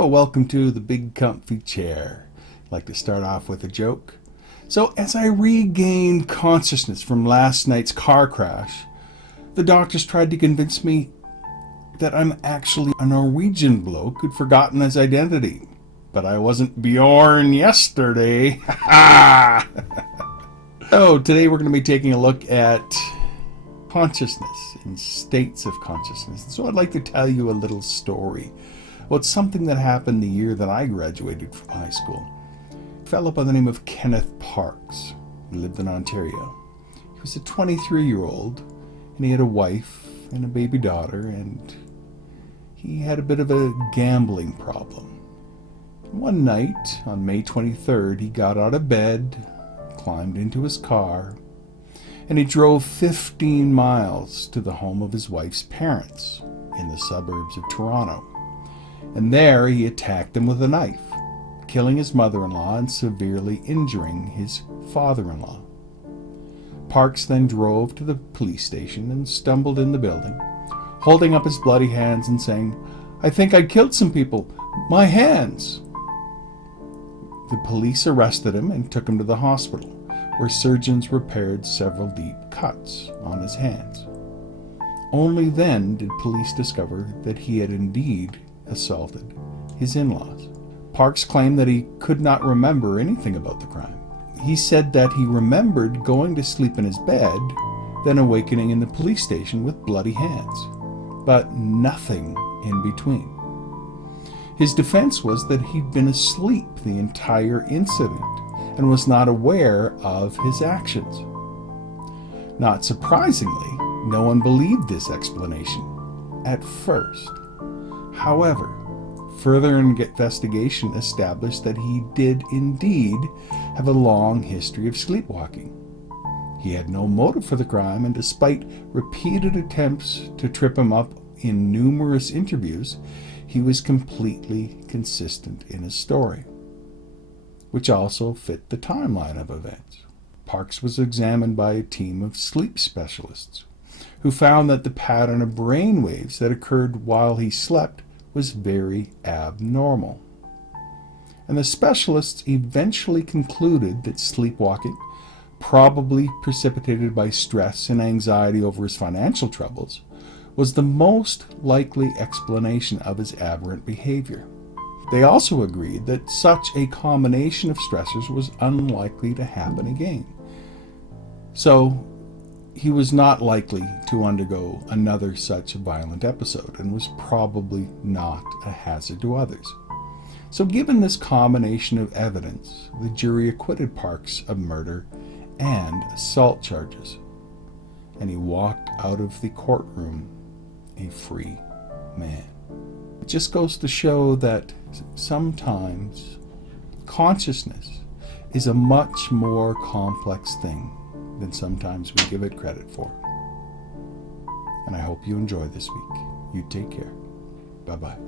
Oh, welcome to the big comfy chair. I'd like to start off with a joke. So, as I regained consciousness from last night's car crash, the doctors tried to convince me that I'm actually a Norwegian bloke who'd forgotten his identity. But I wasn't Bjorn yesterday. So, today we're going to be taking a look at consciousness and states of consciousness. So, I'd like to tell you a little story. Well, it's something that happened the year that I graduated from high school. A fellow by the name of Kenneth Parks. He lived in Ontario. He was a 23-year-old, and he had a wife and a baby daughter, and he had a bit of a gambling problem. One night, on May 23rd, he got out of bed, climbed into his car, and he drove 15 miles to the home of his wife's parents in the suburbs of Toronto. And there he attacked them with a knife, killing his mother-in-law and severely injuring his father-in-law. Parks then drove to the police station and stumbled in the building, holding up his bloody hands and saying, "I think I killed some people. My hands!" The police arrested him and took him to the hospital, where surgeons repaired several deep cuts on his hands. Only then did police discover that he had indeed assaulted his in-laws. Parks claimed that he could not remember anything about the crime. He said that he remembered going to sleep in his bed, then awakening in the police station with bloody hands, but nothing in between. His defense was that he'd been asleep the entire incident and was not aware of his actions. Not surprisingly, no one believed this explanation at first. However, further investigation established that he did indeed have a long history of sleepwalking. He had no motive for the crime, and despite repeated attempts to trip him up in numerous interviews, he was completely consistent in his story, which also fit the timeline of events. Parks was examined by a team of sleep specialists who found that the pattern of brain waves that occurred while he slept was very abnormal. And the specialists eventually concluded that sleepwalking, probably precipitated by stress and anxiety over his financial troubles, was the most likely explanation of his aberrant behavior. They also agreed that such a combination of stressors was unlikely to happen again. So, he was not likely to undergo another such violent episode and was probably not a hazard to others. So given this combination of evidence, the jury acquitted Parks of murder and assault charges, and he walked out of the courtroom a free man. It just goes to show that sometimes consciousness is a much more complex thing than sometimes we give it credit for. And I hope you enjoy this week. You take care. Bye-bye.